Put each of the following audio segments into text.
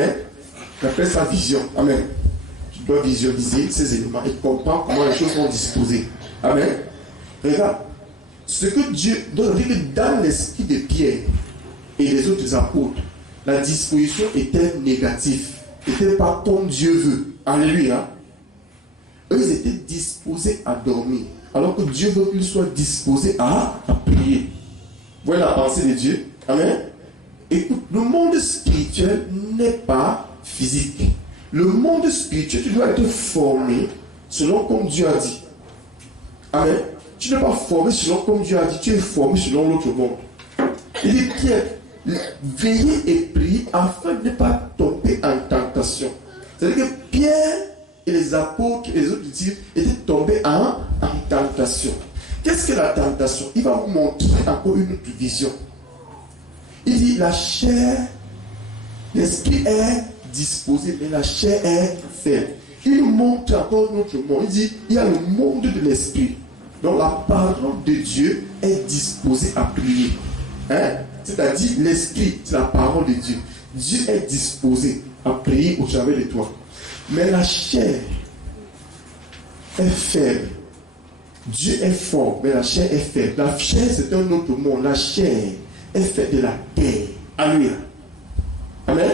Amen. On appelle ça vision. Amen. Tu dois visualiser ces éléments et comprendre comment les choses sont disposées. Amen. Regarde, ce que Dieu doit dire que dans l'esprit de Pierre et les autres apôtres, la disposition était négative. N'était pas comme Dieu veut. Alléluia. Eux, ils étaient disposés à dormir. Alors que Dieu veut qu'ils soient disposés à prier. Voilà la pensée de Dieu. Amen. Écoute, le monde spirituel n'est pas physique. Le monde spirituel, tu dois être formé selon comme Dieu a dit. Amen. Tu n'es pas formé selon comme Dieu a dit. Tu es formé selon l'autre monde. Il dit Pierre, veillez et priez afin de ne pas tomber en tentation. C'est-à-dire que Pierre et les apôtres et les autres disciples étaient tombés en tentation. Qu'est-ce que la tentation? Il va vous montrer encore une autre vision. Il dit la chair, l'esprit est disposé, mais la chair est faible. Il montre encore notre monde. Il dit il y a le monde de l'esprit. Donc la parole de Dieu est disposée à prier. Hein? C'est-à-dire l'esprit, c'est la parole de Dieu. Dieu est disposé à prier au travers de toi. Mais la chair est faible. Dieu est fort, mais la chair est faible. La chair, c'est un autre monde. La chair est faite de la terre. Alléluia. Amen.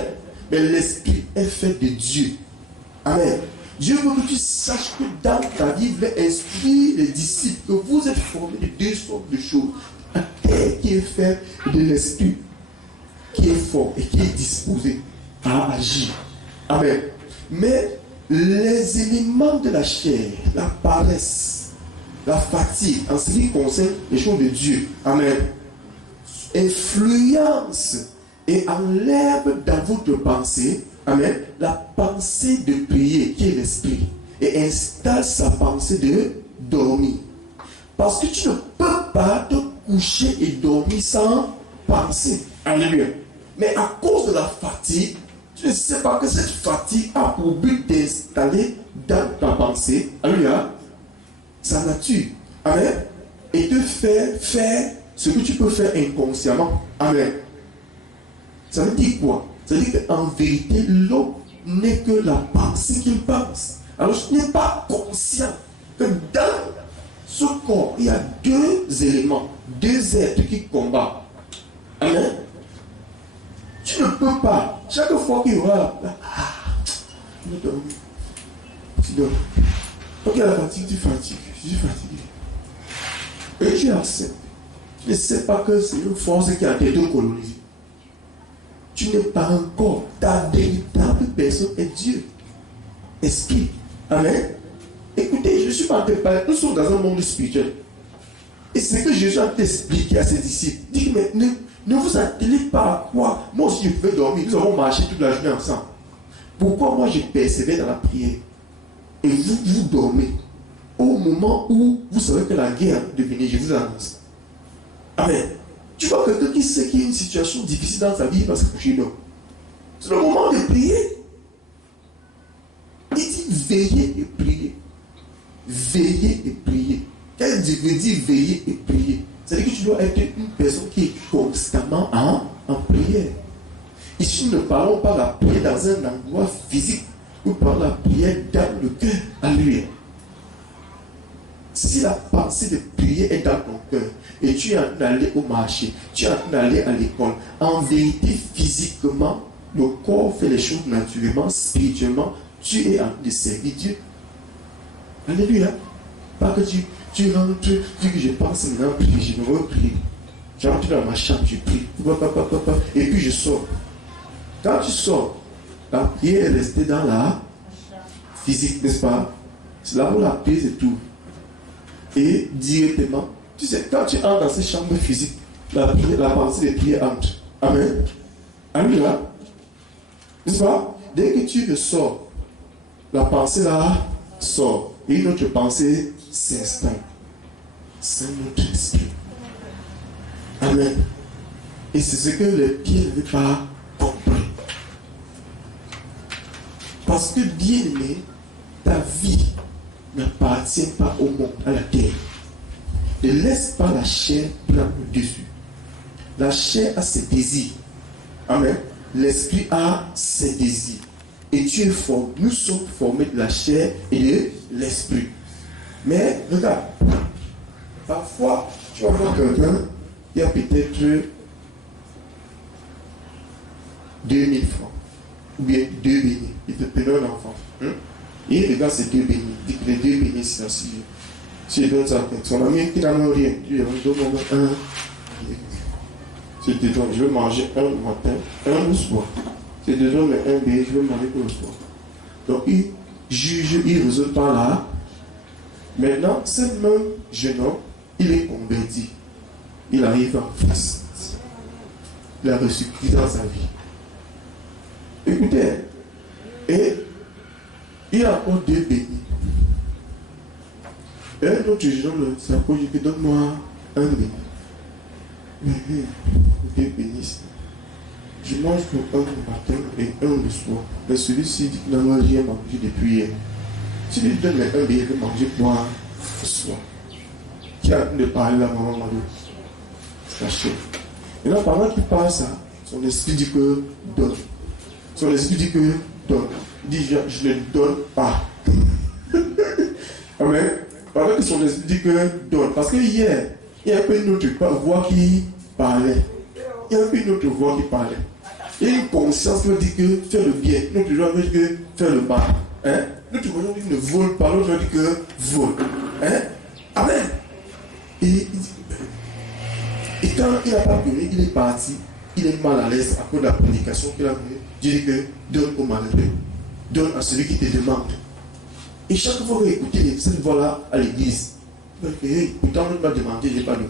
Mais l'esprit est fait de Dieu. Amen. Dieu veut que tu saches que dans ta vie, il veut instruire les disciples que vous êtes formés de deux sortes de choses. La terre qui est faible et de l'esprit qui est fort et qui est disposé à agir. Amen. Mais les éléments de la chair, la paresse, la fatigue, en ce qui concerne les choses de Dieu, amen, influence et enlève dans votre pensée, amen, la pensée de prier qui est l'esprit et installe sa pensée de dormir. Parce que tu ne peux pas te coucher et dormir sans penser. Alléluia. Mais à cause de la fatigue, tu ne sais pas que cette fatigue a pour but d'installer dans ta pensée, alléluia, sa nature. Amen. Et te faire ce que tu peux faire inconsciemment. Amen. Ça veut dire quoi? Ça veut dire qu'en vérité, l'homme n'est que la pensée qu'il pense. Alors je n'ai pas conscient que dans ce corps, il y a deux éléments, deux êtres qui combattent. Amen. Tu ne peux pas, chaque fois qu'il y aura, tu vas dormir. Tu dors. Ok, la fatigue, tu fatigues. Je suis fatigué. Et tu acceptes. Tu ne sais pas que c'est une force qui a été colonisée. Tu n'es pas encore. Ta véritable personne est Dieu. Esprit. Amen. Écoutez, je ne suis pas en train de parler. Nous sommes dans un monde spirituel. Et c'est que Jésus a expliqué à ses disciples. Dit, mais ne vous attelez pas à quoi. Moi aussi, je pouvais dormir. Nous avons marché toute la journée ensemble. Pourquoi moi, je persévère dans la prière? Et vous dormez. Au moment où vous savez que la guerre de venir, je vous annonce. Amen. Tu vois quelqu'un qui sait qu'il y a une situation difficile dans sa vie, il va se coucher dehors. C'est le moment de prier. Il dit veillez et priez. Veillez et priez. Qu'est-ce que veut dire veiller et prier? C'est-à-dire que tu dois être une personne qui est constamment en prière. Ici, nous ne parlons pas de la prière dans un endroit physique. Nous parlons de la prière dans le cœur. Alléluia. Si la pensée de prier est dans ton cœur et tu es en train d'aller au marché, tu es en train d'aller à l'école, en vérité, physiquement, le corps fait les choses naturellement, spirituellement, tu es en train de servir Dieu. Alléluia. Pas que tu rentres, tu dis que je pense maintenant, prier, je me reprie. J'entre dans ma chambre, je prie. Et puis je sors. Quand tu sors, la prière est restée dans la physique, n'est-ce pas? C'est là où la prière se trouve. Et directement, tu sais, quand tu entres dans ces chambres physiques, la pensée de prière entre. Amen. Alléluia. N'est-ce pas? Dès que tu le sors, la pensée là sort. Et une autre pensée s'installe. C'est notre esprit. Amen. Et c'est ce que les pieds ne veulent pas comprendre. Parce que bien aimé, ta vie n'appartient pas au monde, à la terre. Ne laisse pas la chair prendre le dessus. La chair a ses désirs. Amen. l'esprit a ses désirs. Et tu es formé. Nous sommes formés de la chair et de l'esprit. Mais regarde, parfois, tu vas voir quelqu'un qui a peut-être 2000 francs. Ou bien 2 bénis. Il te prend un enfant. Et il regarde ces 2 bénis. Il dit que les 2 bénis, c'est ainsi. Tu lui donnes ça à son ami qui n'a rien. Tu lui donnes un. Tu te donnes, je veux manger un le matin, un le soir. Tu te donnes un béni, je veux manger pour le soir. Donc il juge, il résout par là. Maintenant, ce même jeune homme, il est converti. Il arrive en Christ. Il a reçu Christ dans sa vie. Écoutez, et il a encore 2 bénis. Et un autre jeune homme s'approche et dit, donne-moi un béni. 2 bénis. Je mange pour un le matin et un le soir. Mais celui-ci dit qu'il n'a rien mangé depuis hier. Si tu lui donnes un béni, il va manger pour le soir. Qui a de parler à maman Marie? C'est caché. Et là, pendant qu'il parle ça, son esprit dit que donne. Son esprit dit que donne. Il dit, je ne donne pas. Amen. Pendant que son esprit dit que donne. Parce que hier, il y a un peu une autre voix qui parlait. Il y a un peu une autre voix qui parlait. Il y a une conscience qui dit que faire le bien. Notre voix dit que faire le mal. Hein? Notre voix dit que ne vole pas. L'autre dit que vole. Hein? Amen. Et quand il n'a pas donné, il est parti. Il est mal à l'aise à cause de la prédication qu'il a donnée. Dieu dit que donne au malheureux. Donne à celui qui te demande. Et chaque fois que écoutez cette voix-là à l'église, pourtant on m'a demandé, je n'ai pas donné.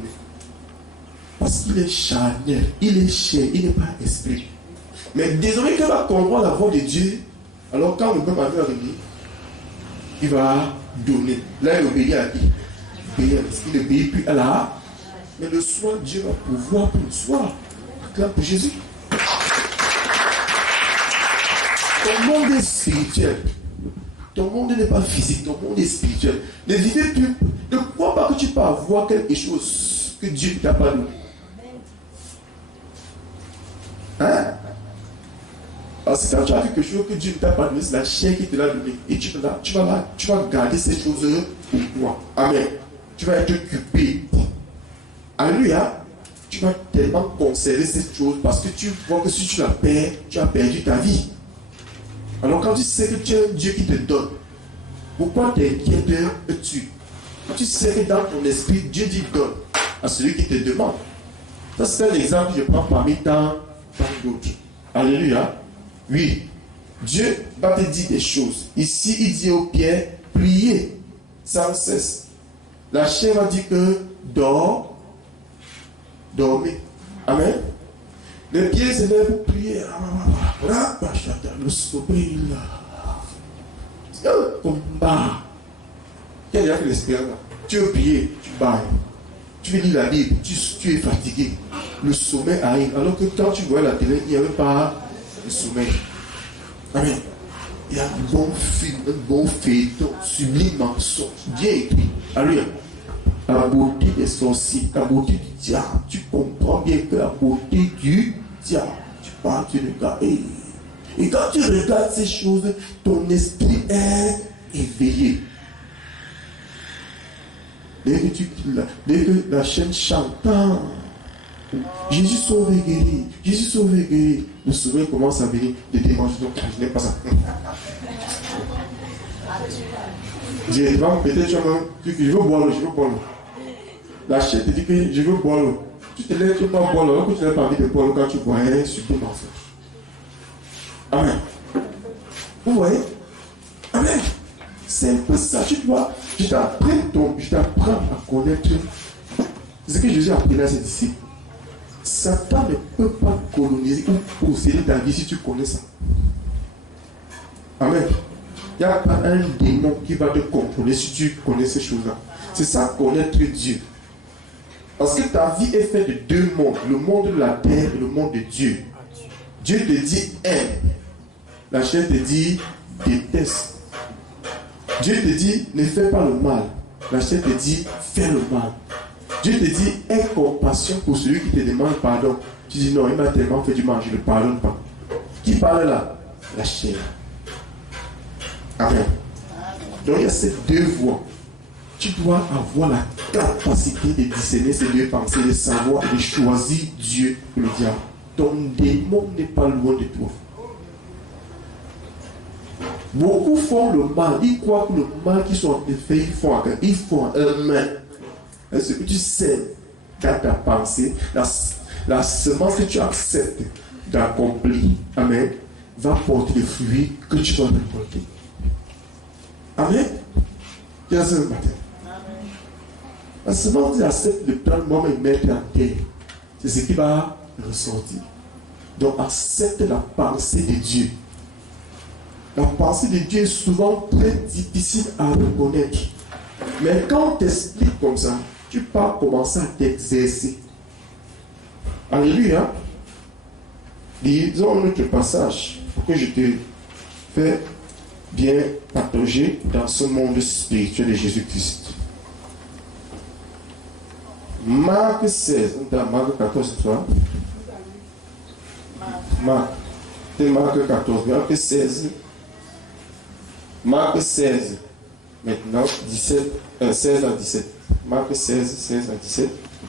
Parce qu'il est charnel, il est chair, il n'est pas esprit. Mais désormais qu'il va comprendre la voix de Dieu, alors quand le même ami arrive, il va donner. Là, il obéit à qui? Il n'obéit plus à la. Mais le soir, Dieu va pouvoir pour le soir. Acclame pour Jésus. Ton monde est spirituel. Ton monde n'est pas physique, ton monde est spirituel. Ne vivez plus. Ne crois pas que tu peux avoir quelque chose que Dieu ne t'a pas donné. Hein? Parce que quand tu as quelque chose que Dieu ne t'a pas donné, c'est la chair qui te l'a donné. Et tu vas garder ces choses pour toi. Amen. Tu vas être occupé. Alléluia. Tu vas tellement conserver cette chose parce que tu vois que si tu la perds, tu as perdu ta vie. Alors quand tu sais que tu as un Dieu qui te donne, pourquoi t'inquiètes-tu? Tu sais que dans ton esprit, Dieu dit donne à celui qui te demande. Ça c'est un exemple que je prends parmi tant d'autres. Alléluia. Oui. Dieu va te dire des choses. Ici, il dit aux pierres, priez sans cesse. La chair va dire que dors. Dormez. Amen. Les pieds se lèvent pour prier. Le sommeil là. C'est un combat. Quel est l'espérance? Tu veux prier, tu bailles. Tu veux lire la Bible, tu es fatigué. Le sommeil arrive. Alors que quand tu vois la télé, il n'y avait pas le sommeil. Amen. Il y a un bon film, un bon feuilleton, sublime mensonge, bien écrit. Alléluia. La beauté des sorciers, la beauté du diable. Tu comprends bien que la beauté du diable, tu parles, tu regardes. Et quand tu regardes ces choses, ton esprit est éveillé. Dès que la chaîne chante, Jésus sauve et guérit, Jésus sauve et guérit, le sommeil commence à venir, de démanger, donc je n'aime pas ça. J'ai peut-être je veux boire l'eau, je veux boire l'eau. La chaîne te dit que je veux boire l'eau. Tu te lèves, tu ne peux pas boire l'eau, alors que tu n'as pas envie de boire l'eau quand tu bois un super mensonge. Amen. Vous voyez? Amen. C'est un peu ça. Je t'apprends à connaître ce que Jésus a appris à ses disciples. Satan ne peut pas coloniser ou posséder ta vie si tu connais ça. Amen. Il n'y a pas un démon qui va te contrôler si tu connais ces choses-là. C'est ça, connaître Dieu. Parce que ta vie est faite de 2 mondes. Le monde de la terre et le monde de Dieu. Dieu te dit aime. La chair te dit déteste. Dieu te dit ne fais pas le mal. La chair te dit fais le mal. Dieu te dit aie compassion pour celui qui te demande pardon. Tu dis non, il m'a tellement fait du mal, je ne le pardonne pas. Qui parle là? La chair. Amen. Donc il y a ces deux voies. Tu dois avoir la capacité de discerner ces deux pensées, de savoir et de choisir Dieu ou le diable. Ton démon n'est pas loin de toi. Beaucoup font le mal. Ils croient que le mal qu'ils sont en train de faire, ils font un mal. Ce que tu sais dans ta pensée, la semence que tu acceptes d'accomplir, amen, va porter le fruit que tu vas récolter. Amen. Il y a ce matin. La semence que tu acceptes de prendre moi et mettre en terre, c'est ce qui va ressortir. Donc accepte la pensée de Dieu. La pensée de Dieu est souvent très difficile à reconnaître. Mais quand on t'explique comme ça, tu peux commencer à t'exercer. Alléluia. Disons un autre passage pour que je te fais bien partager dans ce monde spirituel de Jésus-Christ. Marc 16, Marc 14, toi. Marc 14, Marc 16. Marc 16, maintenant 17, 16 à 17. Marc 16, 16 à 17.